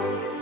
Thank you.